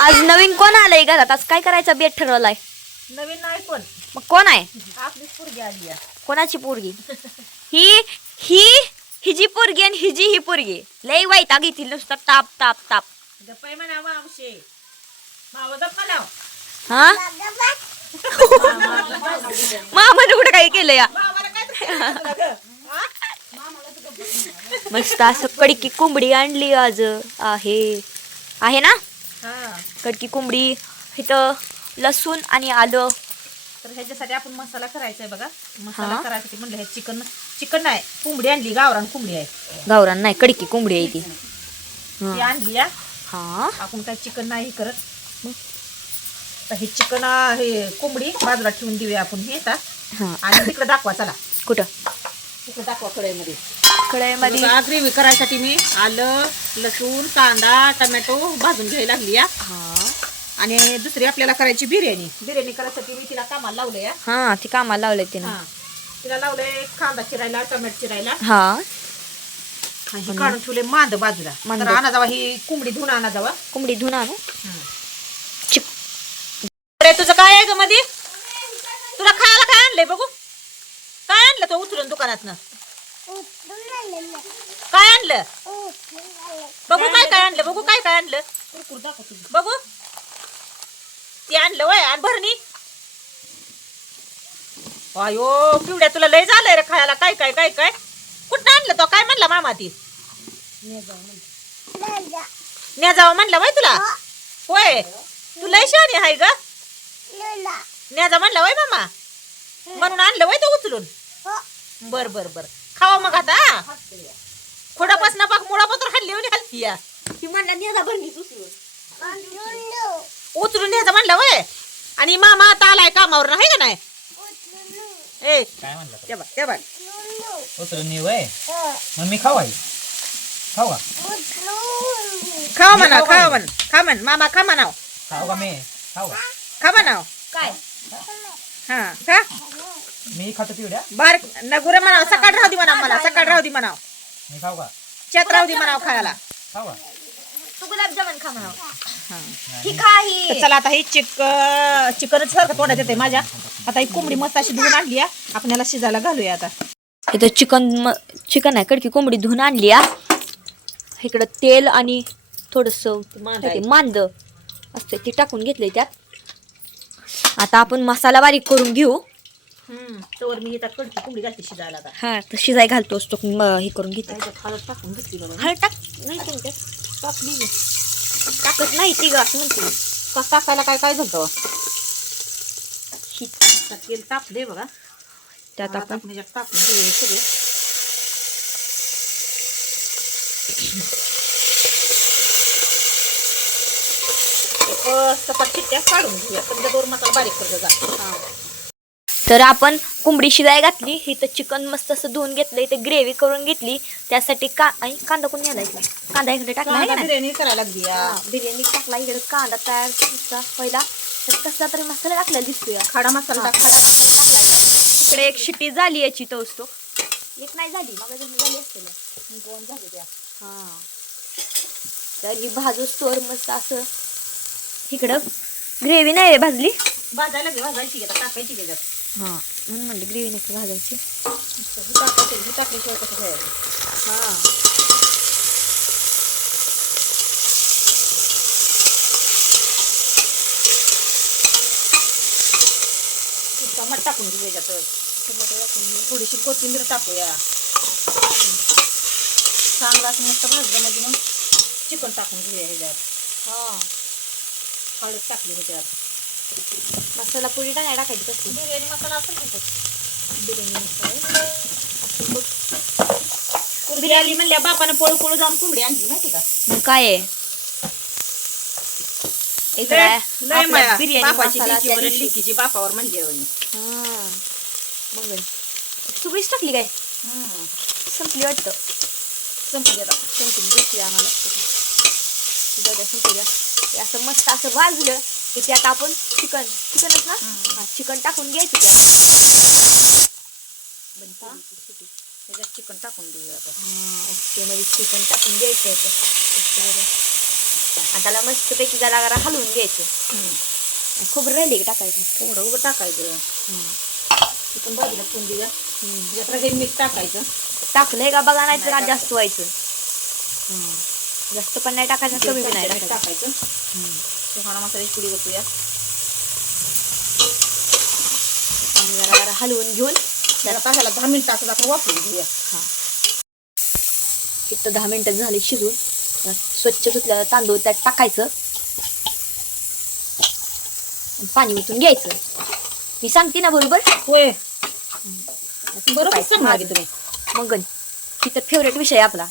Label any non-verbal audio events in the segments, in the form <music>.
आज नवीन कोण आलंय घरात? आज काय करायचं बेट ठरवलाय? नवीन नाही कोण. मग कोण आहे? आपलीच पोरगी आली आहे. कोणाची पोरगी? <laughs> ही ही हिजी पोरगी आणि हिजी ही पोरगी. लय वाईट घेतील नुसतं ताप ताप ताप. गप्पाय म्हणा मावशे. मावा गप्पा लाव. हा? मामाने कुठं काही केलं या? मावाला काय तर केलं तुला गं? हा? मस्त असं कडकी कोंबडी आणली आज. आहे. आहे ना? कडकी कोंबडी इथं लसूण आणि आलं. तर ह्याच्यासाठी आपण मसाला करायचा आहे बघा. मसाला. करायसाठी म्हणलं हे चिकन चिकन नाही कोंबडी आणली गावरान कोंबडी आहे. गावरान नाही कडकी कोंबडी आहे ती. ती हा. आणली या हा. आपण काय चिकन नाही करत. तर हे चिकन हे कोंबडी बाजूला ठेवून देऊया आपण हे आता हा. आणि तिकडे दाखवा चला. कुठं? तिकडे दाखवा कढईमध्ये. कढईमध्ये. ग्रेव्ही करायसाठी मी आलं लसूण कांदा टमॅटो भाजून घ्यायला लागली या हा. आणि दुसरी आपल्याला करायची बिर्याणी. बिर्याणी करायसाठी मी तिला कामाला लावलंय या हा ती कामाला लावलंय तिनं. हा. तिला लावलंय कांदा चिरायला टमॅटो चिरायला. हा. आणि हे काढून ठेवले मांद बाजूला. मांद. तर आणा जावा ही कोंबडी धुवून आणा जावा. कोंबडी धुवून आणू? चिक अरे तुझं काय आहे ग मध्ये तुला खायला काय आणलंय बघू? तो उचलून दुकानात काय आणलं? बघू काय काय आणलं बघू काय काय आणलं. बघू. ते आणलं वय आणि भरणी. अयो पिवड्या तुला लय झालंय रे खायला. काय काय काय काय? कुठं आणलं तो? काय म्हणला मामा ती? न्या जावं म्हणलं वय तुला? होय. तू लय शहाणी आहे ग. न्याजा म्हणलं वय मामा. म्हणून आणलं वय तो उचलून. बर बर बर. खावा मग आता खोडापासून पाक मुळापासून हल्ली आणि हलती या. ती म्हणला भरणीच उचलून. उचलून न्यायचं म्हणलं वय. आणि मामा आता आलाय कामावर नाही का नाही? ए काय म्हणलं ते? बघ ते बघ. उतरून मी वय. मग मी खाऊ आई. खाऊ का? खावा म्हणा खावा म्हण खा म्हण. मामा खा म्हणाव. खाऊ का मी? खाऊ का? खा म्हणाव. काय? हा खा. मी खातो पिवड्या बार नगुरे म्हणाव सकाळ राहू दे म्हणाव मला सकाळ राहू दे म्हणाव. मी खाऊ का? चेत राहू दे म्हणाव खायला. खाऊ का? तू गुलाबजामुन खा म्हणा हा. ही खा ही. तर चला आता ही चिक चिकनच सारखं तोंडात येते माझ्या. आता ही कोंबडी मस्त अशी धुवून आणली. आपण याला शिजायला घालूया आता. इथं चिकन चिकन आहे कडकी कोंबडी धुवून आणली आ इकडं तेल आणि थोडस मांद आहे. मांद असते ते टाकून घेतले त्यात. आता आपण मसाला बारीक करून घेऊ. मी इथं कडकी कोंबडी घालते शिजायला हा तर शिजाय घालतो असतो म- हे करून घेते. हळद टाकून घेतली बघा हळद टाक. नाही तुमच्यात टाकली की. टाकत नाही ती ग असं म्हणते. का टाकायला काय काय झालं तेल तापले बघा. त्यात आपण टाकून घेऊया सगळे. एक सपाट चिट्ट्या काढून घेऊया. समजा दोन मसाला बारीक करतो जा. तर आपण कोंबडी शिजाय घातली इथं चिकन मस्त असं धुवून घेतलं इथं ग्रेव्ही करून घेतली. त्यासाठी का कांदा कोण इकडे कांदा इकडे टाकला? बिर्याणी करायला बिर्याणी टाकला इकडे कांदा तयार पहिला. तर कसला तरी मसाला टाकलेला दिसतोय. खडा मसाला खडा मसाला टाकलाय. इकडे एक शिट्टी झाली याची टोस्ट. एक नाही झाली मग झाली असते दोन झाले त्या. हा. तर ही भाजू स्टोर मस्त असं. इकडं ग्रेव्ही नाही भाजली? भाजायला भाजायची टाकायची त्याच्यात. हा म्हणून म्हणलं ग्रेव्ही नाही का भाजायची ही टाकायची ही टाकल्याशिवाय कसं ठेवायचं हा टमाट टाकून घेऊ याच्यात टमाटर टाकून घेऊ थोडीशी कोथिंबीर टाकूया. चांगला असं मस्त भाजलं म्हणजे मग चिकन टाकून घेऊया ह्याच्यात. हा. हळद टाकली ह्याच्यात. मसाला पुडी टाकाय टाकायची कसली बिर्याणी मसाला तो? बिर्याणी मसाला. असं. बिर्याणी म्हणल्या बापानं पळू पळू जाऊन कोंबडी आणली माहिती का? मग काय आहे? इकडे लय लय आपला माया. बिर्याणी बापाची मसाला त्या लेकीवर दिवशी- लेकीची बापावर म्हणली म्हणे. हा. मग सगळीच टाकली काय? संपली वाटतं. संपली आता. संपली. दिसली आम्हाला. हे असं मस्त असं भाजलं. की त्यात आपण चिकन चिकनच ना? हा चिकन टाकून घ्यायचं चिकन टाकून देऊया आता हा ओके मध्ये चिकन टाकून द्यायचं होतं. आणि त्याला मस्तपैकी जरा जरा हलवून घ्यायचं. खोबरं राहिले की टाकायचं? थोडं उभं टाकायचं. चिकन बाजूला फोन देऊया. जत्रा काही मीठ टाकायचं. टाकलंय का बघा नाही तर जास्त व्हायचं. जास्त पण नाही टाकायचं कमी पण नाही टाकायचं. सुहाणा मसाल्याची पुडी बसूया जरा जरा हलवून घेऊन त्याला तासाला दहा मिनिटाचं आपण वापरून घेऊया. इथं दहा मिनिटं झाली शिजून. स्वच्छ धुतलेलं तांदूळ त्यात टाकायचं. पाणी ओतून घ्यायचं. मी सांगते ना बरोबर? होय. बरोबर तुम्ही. मग तिथं फेवरेट विषय आपला.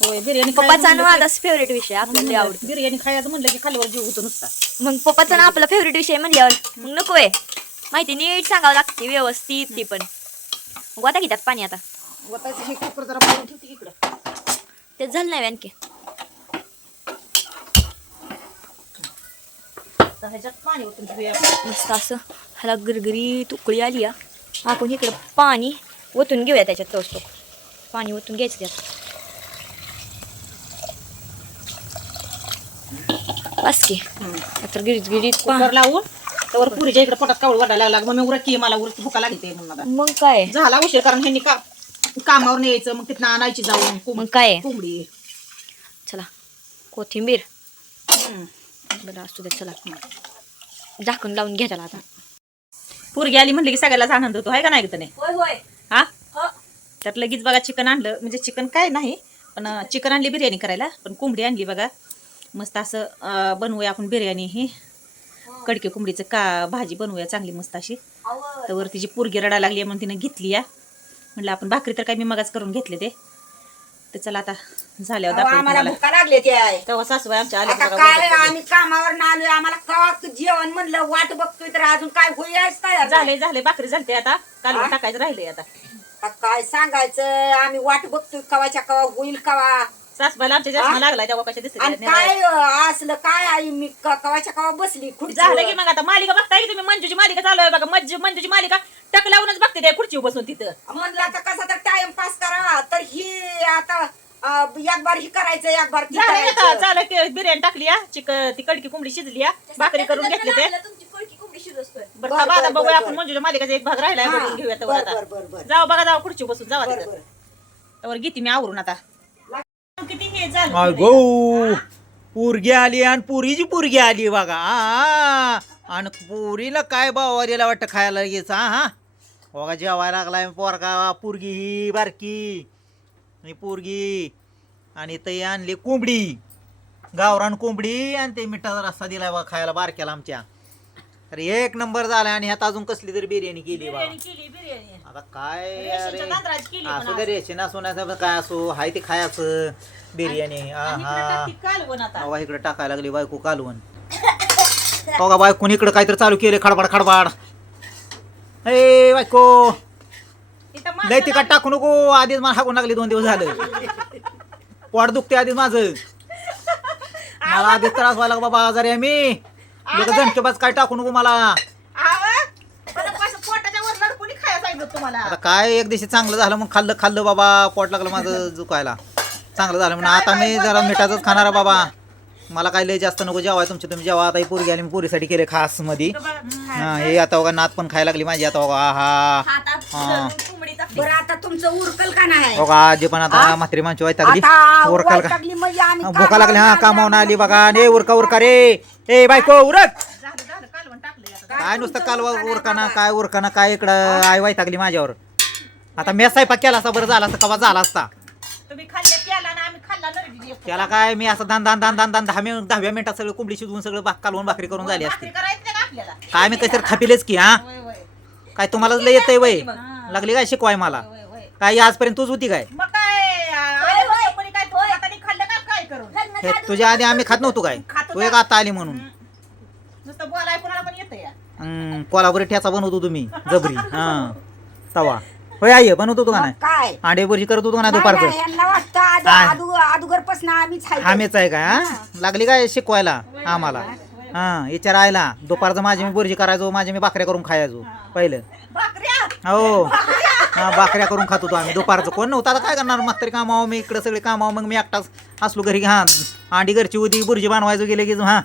होय बिर्याणी पप्पाचा खायचं माझाच फेवरेट विषय आपल्याला लय आवडतो. बिर्याणी खायचं म्हणलं की खालीवर जीव होतो नुसता. मग पप्पाचा ना आपला फेवरेट विषय म्हणल्यावर मग नको आहे. माहिती नीट सांगावं लागते व्यवस्थित ती पण. मग आता घेतात पाणी आता. वतायचं हे कुकर जरा पाडून ठेवते इकडं. ते झालं नाही आणखी. तर ह्याच्यात पाणी ओतून घेऊया मस्त असं ह्याला गरगरी उकळी आली आपण इकडं पाणी ओतून घेऊया त्याच्यात तोच पाणी ओतून घ्यायचं त्यात. बस की. तर गिरीत गिरीत कुकर लावून त्यावर पुरीच्या इकडे पोटात कावळ वाढायला लागला. मग मी उरक की मला उरक भुका लागते म्हणून आता. मग काय? झाला उशीर कारण ह्यांनी का कामावर यायचं मग तिथनं आणायची जाऊन कोंब- मग काय? आहे? कोंबडी. चला कोथिंबीर. हम्म. बरं असू दे चला. झाकण लावून घ्या त्याला आता. पोरगी आली म्हणली की सगळ्यालाच आनंद होतो आहे का नाही नाही होय होय. हा? त्यात लगेच बघा चिकन आणलं. म्हणजे चिकन काय नाही पण चिकन आणली बिर्याणी करायला पण कोंबडी आणली बघा. मस्त असं बनवूया आपण बिर्याणी ही. कडके कोंबडीचं का भाजी बनवूया चांगली मस्त अशी. तर तिची पोरगी रडायला लागली म्हणून तिनं घेतली या. म्हणलं आपण भाकरी तर काय मी मगाच करून घेतले ते. तर चला आता झाल्यावर तेव्हा सासूबाई आमच्या. आम्ही कामावर आलोय आम्हाला कवा जेवण म्हणलं वाट बघतोय तर अजून काय तयार झाले झाले भाकरी झालते आता. हा? टाकायचं राहिले आता. आता काय सांगायचं आम्ही वाट बघतोय कवाच्या कवा होईल कवा. सासूबाईला आमच्या जास्त हा? लागलाय तेव्हा कशा आणि दिसत काय अं, असलं काय आई मी क- कवाच्या कवा बसली झालं की खुर्ची मग आता मालिका बघताय की तुम्ही? मंजूची मालिका चालू आहे बघा. मंजू मंजूची मालिका टक लावूनच बघते त्या खुर्ची बसून तिथं. म्हणलं आता कसा तर टाइम पास करा. तर ही आता अं, एक बार ही करायचं एक बार ती झालं की आता करायचं. चालू की बिर्याणी टाकली या चिकन ती कडकी कोंबडी शिजली भाकरी करून घेतले ते. बरं बर, थांबा आता बर, बघूया बर, आपण बर. मंजूच्या मालिकाचा एक भाग राहिलाय हा, बघून घेऊया बर, बर, बर. जाऊ बघा जाऊ खुर्ची बसून जावा बर, तिथं. बर. त्यावर घेते मी आवरून आता. हे झालं अगो पोरगी आली आणि पुरीची पोरगी आली बघा. आ, आणि पुरीला काय बावारीला वाटतं खायला घ्यायचं हा? बघा जेवायला लागलाय पोरगा पोरगी ही बारकी. आणि पोरगी. आणि इथं आणली कोंबडी. गावरान कोंबडी आणि ते मिठाचा रस्सा दिलाय बघा खायला बारक्याला आमच्या. तर एक नंबर झालाय आणि ह्यात अजून कसली तरी बिर्याणी केली बिर्याणी केली बिर्याणी. आता काय रेशनच्या अरे? तांदळाची केली पण असू आज. दे रेशन असू नाही काय असो हाय ते खायचं बिर्याणी आणि आहा. इकडं टाकते कालवण आता. अवा इकडे टाकायला लागली बायको कालवण. बघा बायकोन इकडे काहीतरी चालू केले खडबाड खडबाड. ए बायको. इथं माणसं लय तिकट टाकू. नको आधीच मला हाकून लागली दोन दिवस झालं. पोट दुखते आधीच माझं. मला आधीच त्रास व्हायला लागला बाबा आजारी आहे मी. लोक जणकेबाज काय टाकू नको मला. आता काय एक दिवशी चांगलं झालं मग खाल्लं खाल्लं बाबा पोट लागलं माझं <laughs> दुखायला चांगलं झालं म्हणून आता मी जरा मिठाचंच खाणार बाबा. मला काय लय जास्त नको जेवाय तुमचे तुम्ही जेवा. आता ही पोरगी आली मी पोरीसाठी केले खासमध्ये हा हे आता बघा नात पण खायला लागली माझी. आता बघा हा हा. बरं आता तुमचं उरकल का नाही? बघा आजी पण आता म्हात्री माणची वैतागली आता उरकाल का? वैतागली म्हणजे आम्ही भुका लागली हा कामावर कामावून आली आलो. बघा ने उरका उरका रे. ए बायको उरक. झालं झालं कालवण टाकलंय आता. काय नुसतं कालवा उरकाना. काय उरकाना काय इकडं आई वैतागली माझ्यावर. आता मी स्वयंपाक केला असता बरं झाला असता कवा झाला असता? तुम्ही खाल्ल्या केला ना आम्ही खाल्ला नरडी त्याला काय? मी असं दान दान दान दान दान दहा मिनिट दहाव्या मिनिटात सगळं कोंबडी शिजवून सगळं कालवून भाकरी करून झाली असते. भाकरी करायचं नाही का आपल्याला? काय मी कसं खापिलेच की हा? होय होय काय तुम्हाला लय येतंय वय? हा. लागली काय शिकवाय मला? होय होय. काय आजपर्यंत तूच होती काय? मग काय आ, कोणी काय तू हाताने खाल्लं का? काय करून? हे तुझ्या आधी आम्ही खात नव्हतो काय? खातो तू एक. आता आली म्हणून. नुसतं बोलाय कोणाला पण येतं या. हम्म, कोल्हापुरी ठ्याचा बनवतो तुम्ही जबरी. हा तवा. होय आई बनवतो तू का मग नाही काय? अंडे बुर्जी करत होतो का नाही दुपारचं? यांना वाटतं आद- काय? आदू- अदुगरपासून आम्हीच आहे. आम्हीच आहे काय हा? लागली काय शिकवायला आम्हाला? हा विचार आयला दुपारचं माझी मी बुर्जी करायचो माझी मी भाकऱ्या करून खायचो पहिलं. हो. हा भाकऱ्या करून खात होतो आम्ही. दुपारचं कोण नव्हतं? आता काय करणार? म्हातारी कामावं मी इकडे सगळे कामावं मग मी एकटाच असलो घरी. हा अंडी घरची होती बुर्जी बनवायचो गेले की हा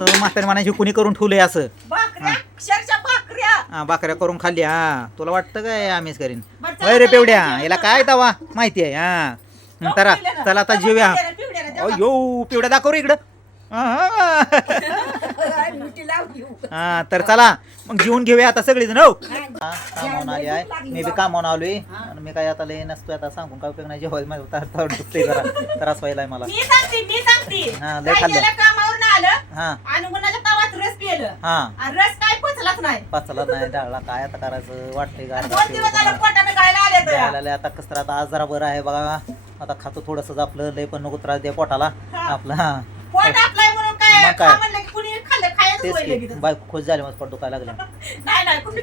तर म्हातारी म्हणायची कुणी करून ठेवलंय असं. भाकऱ्या अक्षरशः भाकऱ्या. हा भाकऱ्या करून खाल्ल्या. हा तुला वाटतं काय आम्हीच करीन? बरं, चला, होय रे चला, पेवड्या चला, याला. काय तवा? माहिती आहे हा. हो, चला आता जेव्या. पिवड्या ना, पिवड्या दाखव रे इकडं. हा, हा. मिठी हा तर चला मग जेवून घेऊया आता सगळेजण हो? हा, कामावून आली आहे. मी बी कामावून आलोय. आणि मी काय आता लय नसतोय आता सांगून काय उपयोग नाही जेवायला माझं तर तर दुखतंय जरा. त्रास व्हायलाय मला. मी सांगते मी सांगते. हा, लय काय खाल्लं. कामावरून आलं. हा. आणि उन्हाच्या तावात रस पिलं हा. आणि रस काय पचलाच नाही. पाचला नाही डाळला काय आता करायचं वाटतंय गार दोन दिवस झालं पोटाने गायला आले तर. द्यायला आता कसं तर आता आज जरा बरं आहे बघा. आता खातो थोडस आपलं लय पण नको त्रास द्या पोटाला. हा. आपला हा पोट आपलाय म्हणून काय मग काय? खा म्हणलं की कुणी खाल्लं खायचं तेच की. बायको खोज झाली मग पोट दुखायला लागलं. <laughs> नाही नाही कुणी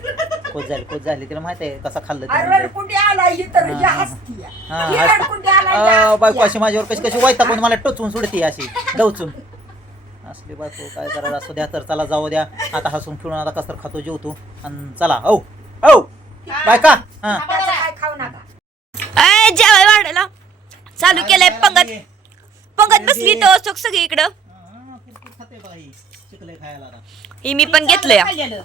खोज झाली खोज झाली तिला माहिती आहे कसं खाल्लं तिने. आला ही तर ही हा, हा. हसती हा, ही हस- रडकुंडी आला ही अं, हसती. बायको अशी माझ्यावर कशी कशी वायता कोण मला टोचून सोडते अशी <laughs> दवचून असली बायको काय करायला असू द्या तर चला जाऊ द्या. आता हसून खेळून आता कसं खातो जेवतो आणि चला हो हो बायका हा. त्याचं काय खाऊ नका. अय जेवाय वाढायला. चालू केलंय पंगत. पंगत बसली तर चोख सगळी इकडं हा, ही. खायला आता. ही मी पण घेतलंय. खाल्लेलं.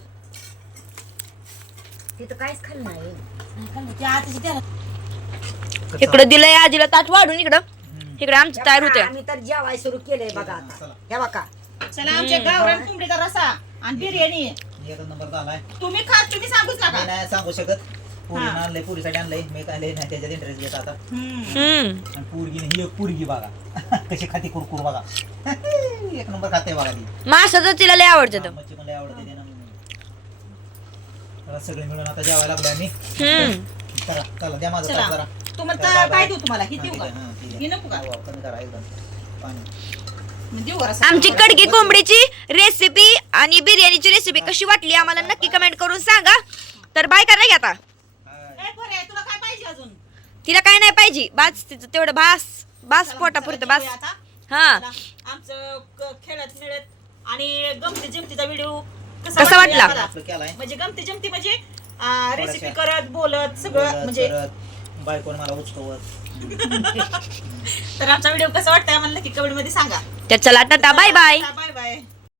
तिथं काहीच खाल्लं नाही. खाल्लं. ते आताची त्याला इकडं दिलंय आजीला ताट वाढून इकडं. इकडे आमचं तयार होतंय आम्ही तर जेवाय सुरू केलंय बघा आता. हे बघा. चला आमच्या गावरान कोंबडीचा रसा आणि बिर्याणी. एकच नंबर झालाय. तुम्ही खा तुम्ही सांगूच मी नका नाही सांगू शकत. पुरी हा. आणलंय पुरीसाठी आणलंय. मी काय लय नाही त्याच्यात इंटरेस्ट घेत आता. हम्म. हम्म. आणि पोरगी ही एक पोरगी बघा. <laughs> कशी खाते कुरकुर बघा. <laughs> एक नंबर खाते बघा ती मासा तर तिला लय आवडतं हा, मच्छी मला आवडते ते ना म्हणून. चला सगळे मिळून आता जेवायला लागलो आम्ही हम्म चला चला द्या माझं चला. ताट जरा तुम्हाला चला, तर बाय, काय बाय. देऊ तुम्हाला ही हा, देऊ ठीक का आहे, हा, ठीक आहे. ही नको का? हो, कमी करा एकदम पाणी. मी देऊ का रस्सा? आमची कडकी कोंबडीची रेसिपी आणि बिर्याणीची रेसिपी कशी वाटली आम्हाला नक्की कमेंट करून सांगा तर बाय करा की आता हाय. ए, बरं आहे, तुला काय पाहिजे अजून तिला काय नाही पाहिजे बास तिचं तेवढं भास बास चला, चला, बास जेवूया आता. हा. आमचं क- खेळत मिळत आणि गमती जमतीचा व्हिडिओ कसा वाटला? आपलं केलाय. म्हणजे गमती जमती म्हणजे रेसिपी. करत बोलत सगळं म्हणजे बायकोने मला उचकवत <laughs> तर आमचा व्हिडिओ कसा वाटतंय आम्हाला नक्की कमेंटमध्ये सांगा. तर चला tata bye bye bye bye